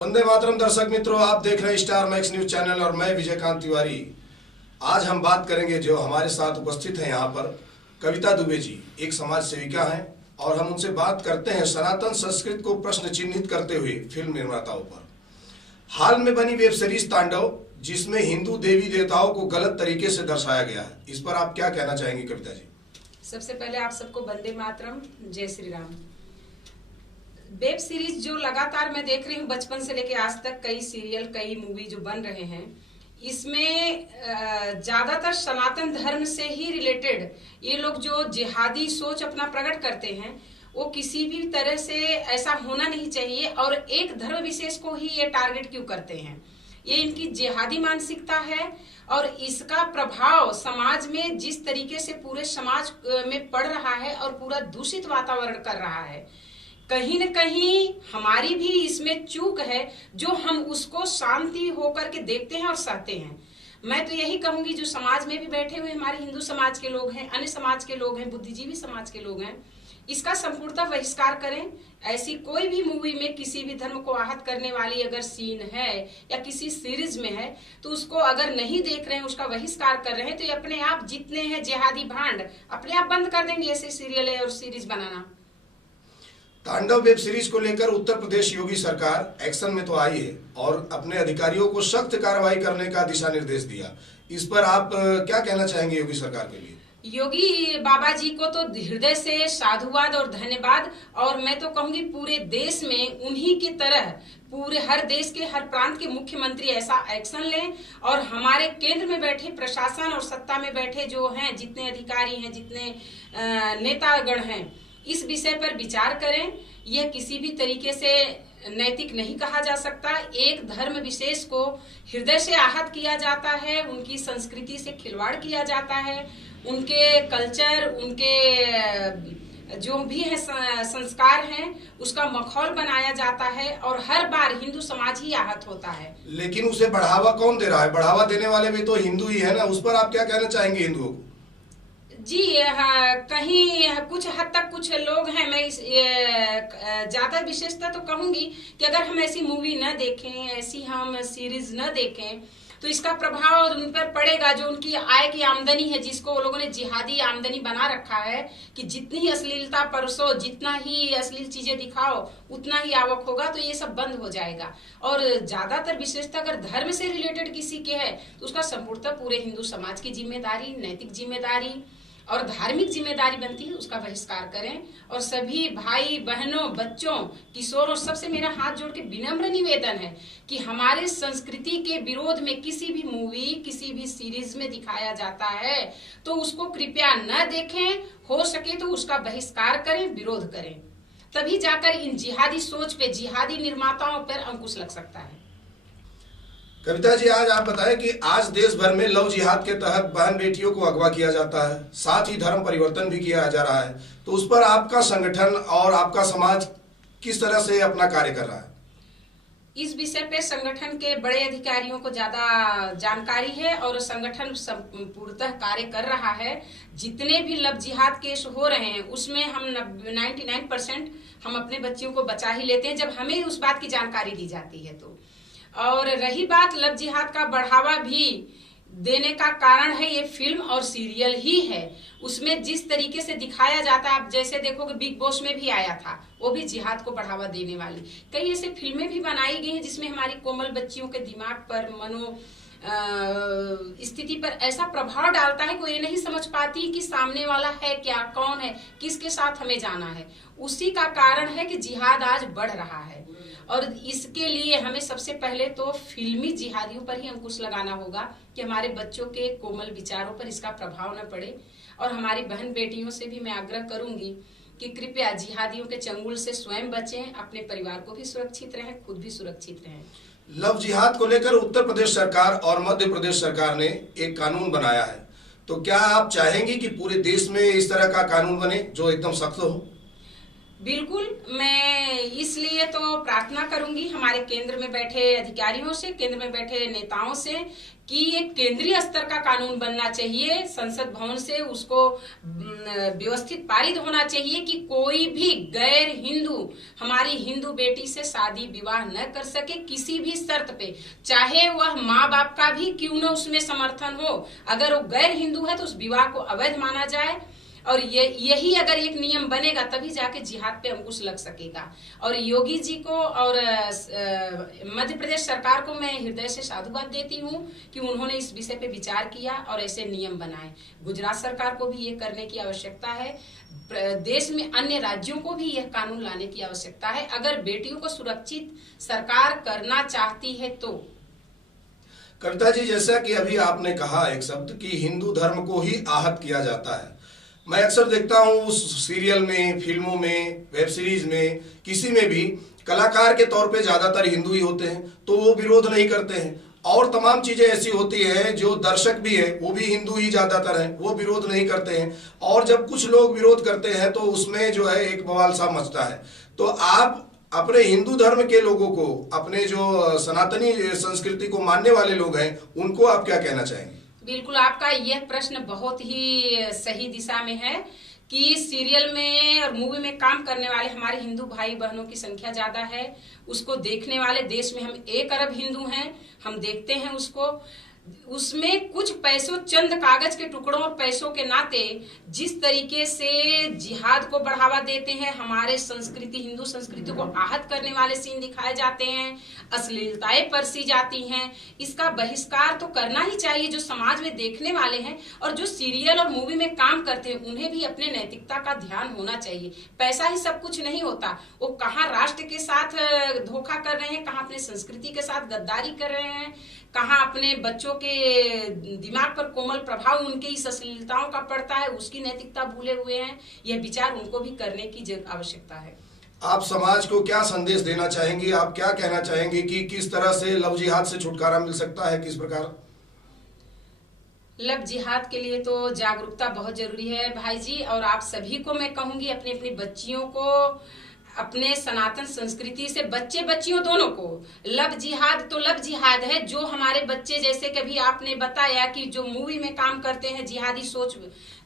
वंदे मातरम। दर्शक मित्रों, आप देख रहे हैं स्टार मैक्स न्यूज चैनल और मैं विजयकांत तिवारी। आज हम बात करेंगे, जो हमारे साथ उपस्थित हैं यहाँ पर कविता दुबे जी, एक समाज सेविका हैं और हम उनसे बात करते हैं सनातन संस्कृति को प्रश्न चिन्हित करते हुए फिल्म निर्माताओं पर। हाल में बनी वेब सीरीज तांडव, जिसमें हिंदू देवी देवताओं को गलत तरीके से दर्शाया गया है, इस पर आप क्या कहना चाहेंगे कविता जी? सबसे पहले आप सबको वंदे मातरम, जय श्री राम। वेब सीरीज जो लगातार मैं देख रही हूँ बचपन से लेके आज तक, कई सीरियल कई मूवी जो बन रहे हैं, इसमें ज्यादातर सनातन धर्म से ही रिलेटेड ये लोग जो जिहादी सोच अपना प्रकट करते हैं, वो किसी भी तरह से ऐसा होना नहीं चाहिए। और एक धर्म विशेष को ही ये टारगेट क्यों करते हैं? ये इनकी जिहादी मानसिकता है और इसका प्रभाव समाज में जिस तरीके से पूरे समाज में पड़ रहा है और पूरा दूषित वातावरण कर रहा है, कहीं न कहीं हमारी भी इसमें चूक है, जो हम उसको शांति होकर के देखते हैं और सहते हैं। मैं तो यही कहूंगी, जो समाज में भी बैठे हुए हमारे हिंदू समाज के लोग हैं, अन्य समाज के लोग हैं, बुद्धिजीवी समाज के लोग हैं, इसका संपूर्णतः बहिष्कार करें। ऐसी कोई भी मूवी में किसी भी धर्म को आहत करने वाली अगर सीन है या किसी सीरीज में है, तो उसको अगर नहीं देख रहे हैं, उसका बहिष्कार कर रहे हैं, तो ये अपने आप जितने हैं जिहादी भांड अपने आप बंद कर देंगे ऐसे सीरियल और सीरीज बनाना। तांडव वेब सीरीज को लेकर उत्तर प्रदेश योगी सरकार एक्शन में तो आई है और अपने अधिकारियों को सख्त कार्रवाई करने का दिशा निर्देश दिया। इस पर आप क्या कहना चाहेंगे योगी सरकार के लिए? योगी बाबा जी को तो हृदय से साधुवाद और धन्यवाद। और मैं तो कहूंगी पूरे देश में उन्हीं की तरह पूरे हर देश के हर प्रांत के मुख्यमंत्री ऐसा एक्शन लें और हमारे केंद्र में बैठे प्रशासन और सत्ता में बैठे जो हैं, जितने अधिकारी हैं, जितने नेतागण हैं, इस विषय पर विचार करें। यह किसी भी तरीके से नैतिक नहीं कहा जा सकता। एक धर्म विशेष को हृदय से आहत किया जाता है, उनकी संस्कृति से खिलवाड़ किया जाता है, उनके कल्चर, उनके जो भी है संस्कार हैं, उसका मखौल बनाया जाता है और हर बार हिंदू समाज ही आहत होता है। लेकिन उसे बढ़ावा कौन दे रहा है? बढ़ावा देने वाले भी तो हिंदू ही है ना। उस पर आप क्या कहना चाहेंगे हिंदुओं को? जी हाँ, कहीं कुछ हद तक कुछ लोग हैं, मैं ज्यादा विशेषता तो कहूंगी कि अगर हम ऐसी मूवी न देखें, ऐसी हम सीरीज न देखें, तो इसका प्रभाव उन पर पड़ेगा। जो उनकी आय की आमदनी है, जिसको वो लोगों ने जिहादी आमदनी बना रखा है कि जितनी ही अश्लीलता परोसो, जितना ही अश्लील चीजें दिखाओ, उतना ही आवक होगा, तो ये सब बंद हो जाएगा। और ज्यादातर विशेषता अगर धर्म से रिलेटेड किसी के है, तो उसका संपूर्णतः पूरे हिंदू समाज की जिम्मेदारी, नैतिक जिम्मेदारी और धार्मिक जिम्मेदारी बनती है, उसका बहिष्कार करें। और सभी भाई बहनों, बच्चों, किशोरों, सबसे मेरा हाथ जोड़ के विनम्र निवेदन है कि हमारे संस्कृति के विरोध में किसी भी मूवी, किसी भी सीरीज में दिखाया जाता है, तो उसको कृपया न देखें। हो सके तो उसका बहिष्कार करें, विरोध करें। तभी जाकर इन जिहादी सोच पे, जिहादी निर्माताओं पर अंकुश लग सकता है। कविता जी, आज आप बताएं कि आज देश भर में लव जिहाद के तहत बहन बेटियों को अगवा किया जाता है, साथ ही धर्म परिवर्तन भी किया जा रहा है, तो उस पर आपका संगठन और आपका समाज किस तरह से अपना कार्य कर रहा है? इस विषय पे संगठन के बड़े अधिकारियों को ज्यादा जानकारी है और संगठन पूर्णतः कार्य कर रहा है। जितने भी लव जिहाद केस हो रहे हैं, उसमें हम 99% हम अपने बच्चियों को बचा ही लेते हैं, जब हमें उस बात की जानकारी दी जाती है तो। और रही बात लव जिहाद का बढ़ावा भी देने का कारण है ये फिल्म और सीरियल ही है। उसमें जिस तरीके से दिखाया जाता है, आप जैसे देखोगे बिग बॉस में भी आया था, वो भी जिहाद को बढ़ावा देने वाली कई ऐसे फिल्में भी बनाई गई हैं, जिसमें हमारी कोमल बच्चियों के दिमाग पर, मनो स्थिति पर ऐसा प्रभाव डालता है कि वो ये नहीं समझ पाती कि सामने वाला है क्या, कौन है, किसके साथ हमें जाना है। उसी का कारण है कि जिहाद आज बढ़ रहा है और इसके लिए हमें सबसे पहले तो फिल्मी जिहादियों पर ही अंकुश लगाना होगा कि हमारे बच्चों के कोमल विचारों पर इसका प्रभाव न पड़े। और हमारी बहन बेटियों से भी मैं आग्रह करूंगी कि कृपया जिहादियों के चंगुल से स्वयं बचें, अपने परिवार को भी सुरक्षित रहें, खुद भी सुरक्षित रहें। लव जिहाद को लेकर उत्तर प्रदेश सरकार और मध्य प्रदेश सरकार ने एक कानून बनाया है, तो क्या आप चाहेंगे कि पूरे देश में इस तरह का कानून बने जो एकदम सख्त हो? बिल्कुल, मैं इसलिए तो प्रार्थना करूंगी हमारे केंद्र में बैठे अधिकारियों से, केंद्र में बैठे नेताओं से कि एक केंद्रीय स्तर का कानून बनना चाहिए, संसद भवन से उसको व्यवस्थित पारित होना चाहिए कि कोई भी गैर हिंदू हमारी हिंदू बेटी से शादी विवाह न कर सके किसी भी शर्त पे, चाहे वह माँ बाप का भी क्यों न उसमें समर्थन हो। अगर वो गैर हिंदू है तो उस विवाह को अवैध माना जाए, और यही अगर एक नियम बनेगा तभी जाके जिहाद पे अंकुश लग सकेगा। और योगी जी को और मध्य प्रदेश सरकार को मैं हृदय से साधुवाद देती हूँ कि उन्होंने इस विषय पे विचार किया और ऐसे नियम बनाए। गुजरात सरकार को भी ये करने की आवश्यकता है, देश में अन्य राज्यों को भी यह कानून लाने की आवश्यकता है, अगर बेटियों को सुरक्षित सरकार करना चाहती है तो। कविता जी, जैसा कि अभी आपने कहा एक शब्द कि हिंदू धर्म को ही आहत किया जाता है, मैं अक्सर देखता हूँ उस सीरियल में, फिल्मों में, वेब सीरीज में, किसी में भी कलाकार के तौर पे ज्यादातर हिंदू ही होते हैं तो वो विरोध नहीं करते हैं, और तमाम चीजें ऐसी होती हैं जो दर्शक भी है वो भी हिंदू ही ज्यादातर हैं, वो विरोध नहीं करते हैं, और जब कुछ लोग विरोध करते हैं तो उसमें जो है एक बवाल सा मचता है। तो आप अपने हिंदू धर्म के लोगों को, अपने जो सनातनी संस्कृति को मानने वाले लोग हैं, उनको आप क्या कहना चाहेंगे? बिल्कुल, आपका यह प्रश्न बहुत ही सही दिशा में है कि सीरियल में और मूवी में काम करने वाले हमारे हिंदू भाई बहनों की संख्या ज्यादा है, उसको देखने वाले देश में हम 1 अरब हिंदू हैं, हम देखते हैं उसको। उसमें कुछ पैसों, चंद कागज के टुकड़ों और पैसों के नाते जिस तरीके से जिहाद को बढ़ावा देते हैं, हमारे संस्कृति, हिंदू संस्कृति को आहत करने वाले सीन दिखाए जाते हैं, अश्लीलताएं परसी जाती हैं, इसका बहिष्कार तो करना ही चाहिए। जो समाज में देखने वाले हैं और जो सीरियल और मूवी में काम करते हैं उन्हें भी अपने नैतिकता का ध्यान होना चाहिए। पैसा ही सब कुछ नहीं होता, वो कहाँ राष्ट्र के साथ धोखा कर रहे हैं, कहाँ अपने संस्कृति के साथ गद्दारी कर रहे हैं, कहाँ अपने बच्चों के दिमाग पर कोमल प्रभाव उनके इस अश्लीलताओं का पड़ता है, उसकी नैतिकता भूले हुए हैं। यह विचार उनको भी करने की आवश्यकता है। आप समाज को क्या संदेश देना चाहेंगी? आप क्या कहना चाहेंगे कि किस तरह से लव जिहाद से छुटकारा मिल सकता है, किस प्रकार? लव जिहाद के लिए तो जागरूकता बहुत जरूरी है भाई जी, और आप सभी को मैं कहूंगी, अपनी अपनी बच्चियों को अपने सनातन संस्कृति से, बच्चे बच्चियों दोनों को, लव जिहाद तो लव जिहाद है। जो हमारे बच्चे, जैसे कभी आपने बताया कि जो मूवी में काम करते हैं, जिहादी सोच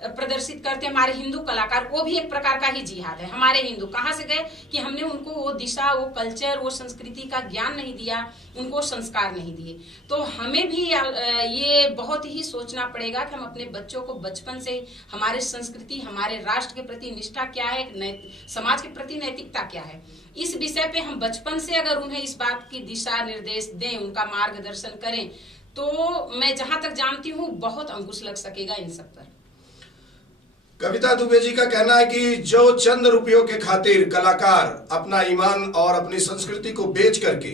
प्रदर्शित करते हैं हमारे हिंदू कलाकार, वो भी एक प्रकार का ही जिहाद है। हमारे हिंदू कहाँ से गए कि हमने उनको वो दिशा, वो कल्चर, वो संस्कृति का ज्ञान नहीं दिया, उनको संस्कार नहीं दिए। तो हमें भी ये बहुत ही सोचना पड़ेगा कि हम अपने बच्चों को बचपन से हमारे संस्कृति, हमारे राष्ट्र के प्रति निष्ठा क्या है, समाज के प्रति नैतिकता क्या है, इस विषय पे हम बचपन से अगर उन्हें इस बात की दिशा निर्देश दें, उनका मार्गदर्शन करें, तो मैं जहां तक जानती हूँ बहुत अंकुश लग सकेगा इन सब पर। कविता दुबे जी का कहना है कि जो चंद रुपयों के खातिर कलाकार अपना ईमान और अपनी संस्कृति को बेच करके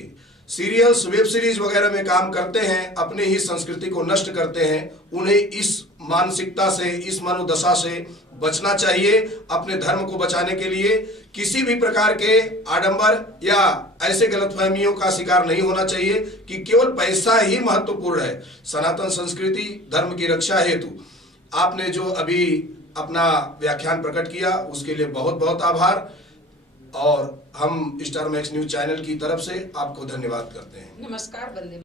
सीरियल्स, वेब सीरीज वगैरह में काम करते हैं, अपनी ही संस्कृति को नष्ट करते हैं, उन्हें इस मानसिकता से, इस मनोदशा से बचना चाहिए। अपने धर्म को बचाने के लिए किसी भी प्रकार के आडंबर या ऐसे गलतफहमियों का शिकार नहीं होना चाहिए कि केवल पैसा ही महत्वपूर्ण है। सनातन संस्कृति, धर्म की रक्षा हेतु आपने जो अभी अपना व्याख्यान प्रकट किया, उसके लिए बहुत बहुत आभार, और हम स्टार मैक्स न्यूज चैनल की तरफ से आपको धन्यवाद करते हैं। नमस्कार। वंदे।